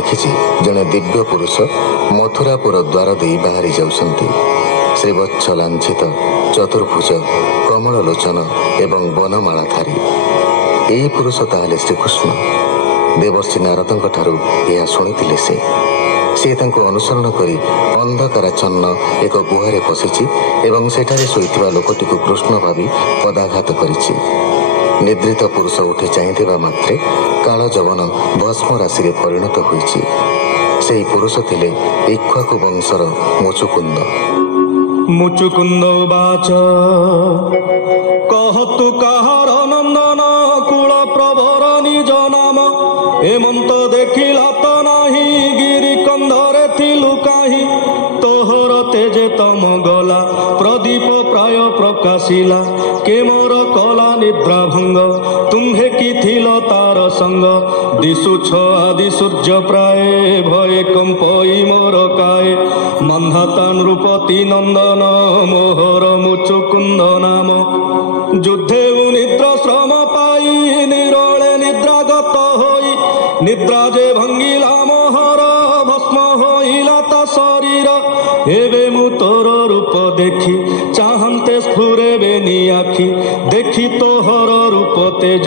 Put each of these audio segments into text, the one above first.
ଦେଖିଛି ଜଣେ ଦିବ୍ୟ ପୁରୁଷ ମଥୁରାପୁର ଦ୍ୱାର ଦେଇ ବାହାରି ଯାଉଛନ୍ତି। ଶ୍ରୀବତ୍ସ ଲାଞ୍ଛିତ, ଚତୁର୍ଭୁଜ, କମଳ ଲୋଚନ ଏବଂ ବନମାଳାଧାରୀ। ଏହି ପୁରୁଷ ତାହେଲେ ଶ୍ରୀକୃଷ୍ଣ। ଦେବର୍ଷି ନାରଦଙ୍କ ଠାରୁ ଏହା ଶୁଣିଥିଲେ ସେ ତାଙ୍କୁ ଅନୁସରଣ କରି ଅନ୍ଧକାରାଚ୍ଛନ୍ନ ଏକ ଗୁହାରେ ପଶିଛି ଏବଂ ସେଠାରେ ଶୋଇଥିବା ଲୋକଟିକୁ କୃଷ୍ଣ ଭାବି ପଦାଘାତ କରିଛି। ନିଦ୍ରିତ ପୁରୁଷ ଉଠି ଚାହିଁଥିବା ମାତ୍ରେ କାଳ ଯବନ ଭସ୍ମ ରାଶିରେ ପରିଣତ ହୋଇଛି। ସେହି ପୁରୁଷ ଥିଲେ ଇକ୍ଷ୍ୱାକୁ ବଂଶର ମୁଚୁକୁନ୍ଦ। ମୁଚୁକୁନ୍ଦ ବାଚ କହତୁ କାହାର ନନ୍ଦନ କୁଳ ପ୍ରବର ନିଜ ନାମ। ଏମନ୍ତ ଦେଖିଲା ତ ନାହିଁ ଗିରି କନ୍ଧରେ ଥିଲୁ କାହିଁ। ତୋହର ତେଜେ ତମ ଗଲା ପ୍ରଦୀପ ପ୍ରାୟ ପ୍ରକାଶିଲା। କେ ମୋର କଲା ନିଦ୍ରା ଭଙ୍ଗ ତୁମ୍ଭେ କି ଥିଲ ତାର ସଙ୍ଗ। ଦିଶୁଛ ଆଦି ସୂର୍ଯ୍ୟ ପ୍ରାୟ ଭଏ କମ୍ପଇ ମୋର କାଏ। ମନ୍ଧାତା ନୃପତି ନନ୍ଦନ ମୋହର ମୁଚୁକୁନ୍ଦ ନାମ। ଯୁଦ୍ଧେ ନିଦ୍ର ଶ୍ରମ ପାଇ ନିରୋଳେ ନିଦ୍ରାଗତ ହୋଇ। ନିଦ୍ରା ଯେ ଭଙ୍ଗିଲା ମୋହର ଭସ୍ମ ହୋଇଲା ତା ଶରୀର। ଏବେ ମୁଁ ତୋର ରୂପ ଦେଖି ଚାହାନ୍ତେ ସ୍ଫୁରେବେନି ଆଖି। ଦେଖି ତୋହର ରୂପ ତେଜ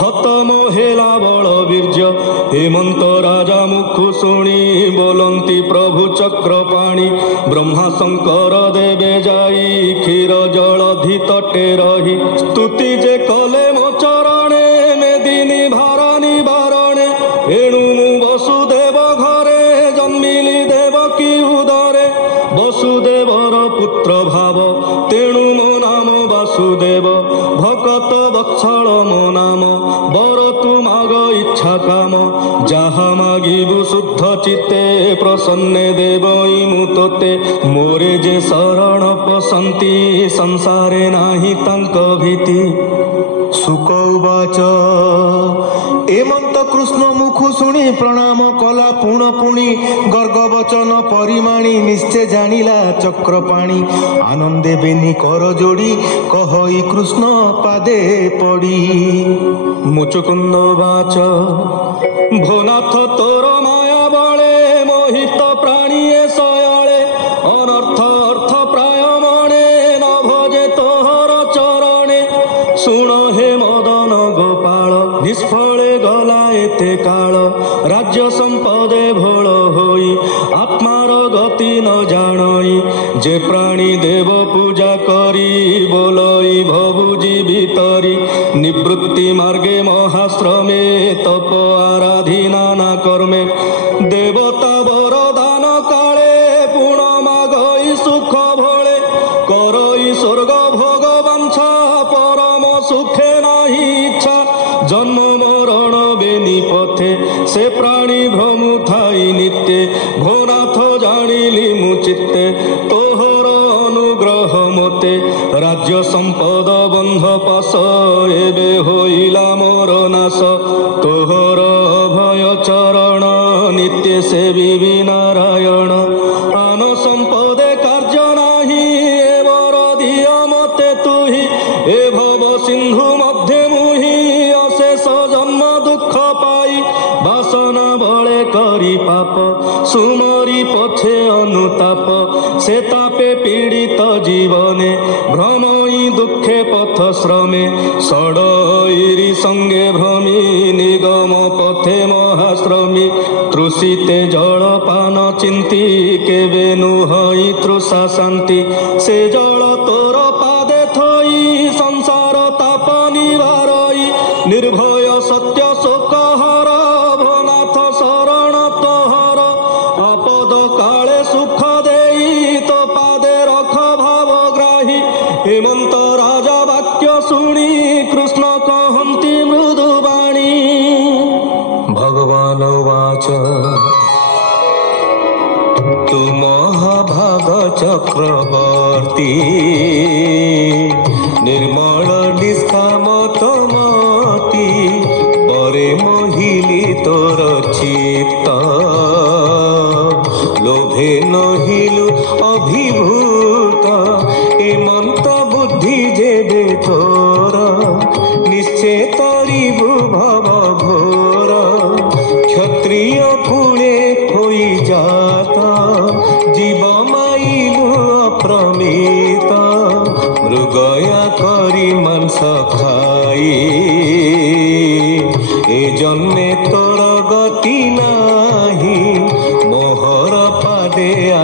ହତମ ହେଲା ବଳ ବୀର୍ଯ୍ୟ। ହେମନ୍ତ ରାଜା ମୁଖୁ ଶୁଣି ବୋଲନ୍ତି ପ୍ରଭୁ ଚକ୍ରପାଣି। ବ୍ରହ୍ମା ଶଙ୍କର ଦେବେ ଯାଇ କ୍ଷୀର ଜଳଧି ତଟେ ରହି। ସ୍ତୁତି ଯେ କଲେ ମୋ ଚରଣେ ମେଦିନୀ ଭାରଣୀ ବାରଣେ। ଏଣୁ ମୁଁ ବସୁଦେବ ଘରେ ଜନ୍ମିଲି ଦେବକୀ ଉଦରେ। ବସୁଦେବର ପୁତ୍ର ଭାବ ତେଣୁ ମୋ ନାମ ବାସୁଦେବ। ଭକତ ବତ୍ସଳ ମୋ ନାମ ବର ତୁ ମାଗ ଇଚ୍ଛା କାମ। ଯାହା ମାଗିବୁ ଶୁଦ୍ଧ ଚିତ୍ତେ ପ୍ରସନ୍ନେ ଦେବଇ ମୁଁ ତୋତେ। ମୋରେ ଯେ ଶରଣ ପଶନ୍ତି ସଂସାରେ ନାହିଁ ତାଙ୍କ ଭୀତି। ଶୁକ ଉବାଚ ଏମନ୍ତ କୃଷ୍ଣ ମୁଖୁ ଶୁଣି ପ୍ରଣାମ କଲା ପୁଣ ପୁଣି। ଗର୍ଗ ବଚନ ପରିମାଣି ନିଶ୍ଚେ ଜାଣିଲା ଚକ୍ରପାଣି। ଆନନ୍ଦେ ବେନି କର ଯୋଡ଼ି କହଇ କୃଷ୍ଣ ପାଦେ ପଡ଼ି। ମୁଚୁକୁନ୍ଦ ବାଚ ଭୋନାଥ ତୋର ମାୟା ବଳେ ମୋହିତ ପ୍ରାଣୀଏ ଶୟାଳେ। ଅନର୍ଥ ଅର୍ଥ ପ୍ରାୟ ମଣେ ନ ଭଜେ ତୋହର ଚରଣେ। ଶୁଣ ହେ ମଦନ ଗୋପାଳ ନିଷ୍ଫଳେ ଗଲା ଏତେ କାଳ। ରାଜ୍ୟ ସମ୍ପଦେ ଭୋଳ ହୋଇ ଆତ୍ମାର ଗତି ନ ଜାଣଇ। ଯେ ପ୍ରାଣୀ ଦେବ ପୂଜା କରି ବୋଲଇ ଭବୁଜି ଭିତରି। ନିବୃତ୍ତି ମାର୍ଗେ ମହାଶ୍ରମେ ତପ ଆରାଧି ନାନା କର୍ମେ। ଦେବତା ବରଦାନ କାଳେ ପୁଣ ମାଗଇ ସୁଖ ଭଳେ। କରଇ ସ୍ୱର୍ଗ ଭୋଗ ବାଞ୍ଛା ପରମ ସୁଖେ ନାହିଁ ଇଚ୍ଛା। ଜନ୍ମ ମରଣ ବେନି ପଥେ ସେ ପ୍ରାଣୀ ଭ୍ରମୁ ଥାଇ ନିତ୍ୟେ। ଭୋନାଥ ଜାଣିଲି ମୁଁ ଚିତ୍ତେ ତୋହର ଅନୁଗ୍ରହ ମୋତେ। ରାଜ୍ୟ ସମ୍ପଦ ବନ୍ଧ ପାଶ ଏବେ ହୋଇଲା ମୋର ନାଶ। ତୋହର ଅଭୟ ଚରଣ ନିତ୍ୟ ସେବିବି ନାରାୟଣ। ଆନ ସମ୍ପଦେ କାର୍ଯ୍ୟ ନାହିଁ ଏ ବର ଦିଅ ମୋତେ ତୁହି। ଏ ଭବ ସିନ୍ଧୁ ମଧ୍ୟେ ମୁହିଁ ଅଶେଷ ଜନ୍ମ ଦୁଃଖ ପାଇ। ବାସନା ବଳେ କରି ପାପ ସୁମରି ପଛେ ଅନୁତାପ। ସେ ତାପେ ପୀଡ଼ିତ ଜୀବନେ ভ্রমই দুঃখে পথ শ্রমে ষড়ইরি সঙ্গে ভ্রমি নিগম পথে মহাশ্রমী তৃষিতে জল পান চিন্তি কেবে নুহই তৃষা শান্তি সে জল তোর পাদে থই সংসার তাপ নিবারই নির্ভয় সত্য শোক হর ভনাথ শরণ তোহর আপদ কালে সুখ দেই তো পাদে রখ ভাবগ্রাহী হেমন্ত রাজা বাক্য শুনি কৃষ্ণ কহন্তি মৃদুবাণী ভগবান উবাচ তু মহাভাগ চক্রবর্তী নির্মল নিষ্কাম তমতি পরে মহিলি তোর চিত্ত লোভে নহিলু অভিভূত এমন্ত বুদ্ধি যেবে তোর নিশ্চে তরিবু ভব ঘোর ক্ষত্রিয় কুলে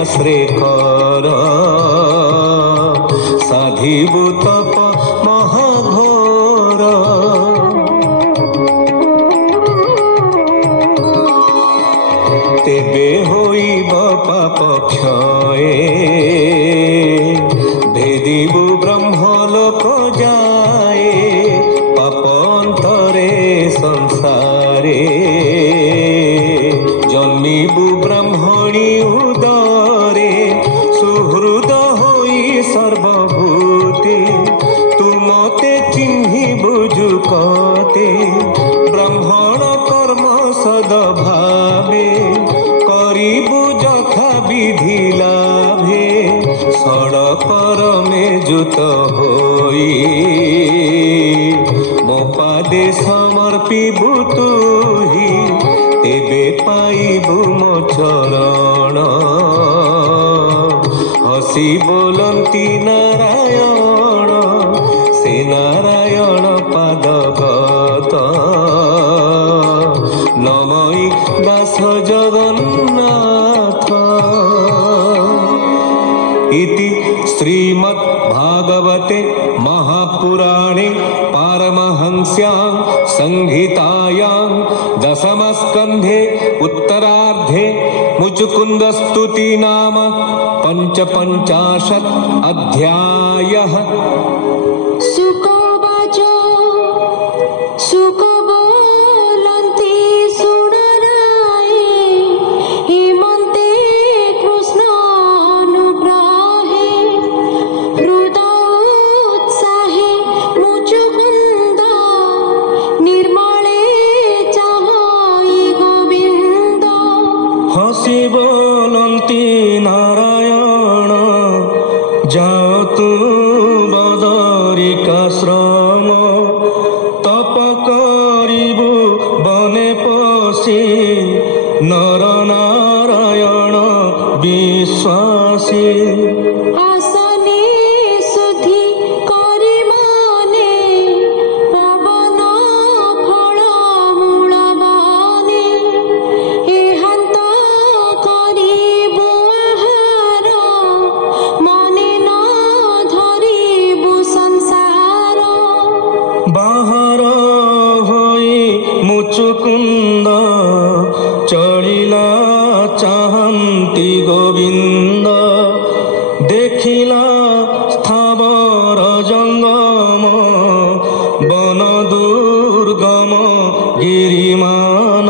ଆଶ୍ରେ କର ସାଧିବୁ ତପ ମହାଘୋର ତେବେ ହୋଇବ ପାପ କ୍ଷୟେ ଭେଦିବୁ ବ୍ରହ୍ମଲୋକ ଯାଏ ପାପ ଅନ୍ତରେ ସଂସାରେ ଜନ୍ମିବୁ ବ୍ରାହ୍ମଣୀ ଉଦରେ ସୁହୃଦ ହୋଇ ସର୍ବଭୂତେ ତୁ ମତେ ଚିହ୍ନିବୁ ଯୁକତେ ବ୍ରାହ୍ମଣ କର୍ମ ସଦଭାବେ କରିବୁ ଯଥା ବିଧି ଲାଭେ ସଡ଼ପରମେ ଯୁତ ହୋଇ ମୋ ପାଦେ ସମର୍ପିବୁ ତୁହି ତେବେ ପାଇବୁ ମୋ ଚରଣ ହସି ବୋଲନ୍ତି ନାରାୟଣ ସେ ନାରାୟଣ ପାଦଗତ ନମଇ ଦାସ ଜଗନ୍ନାଥ इति श्रीमद् भागवते महापुराणे पारमहंस्यां संहितायां दशमस्कन्धे उत्तरार्धे मुचुकुन्दस्तुति नाम 55 अध्यायः। सुकोवाच सुकोबोलन्ति सुनराये हेमन्ते कृष्णानुग्रहे हृदयोत्साहे मुचुकुन्द निर्मले चाहै गोविन्द हसी बोलन्ति नारायण जाओ तू बदरिकाश्रम तप करिबु बने पशि नर नारायण विश्वासी आसने सुधि करि मने पवन फल मूल बने एहान्त करिबु आहार मने न धरिबु संसार बाहर होई मुचुकुंद चलिला चाहन्ति गोविंद देखिला स्थावर जंगम वन दुर्गम गिरिमान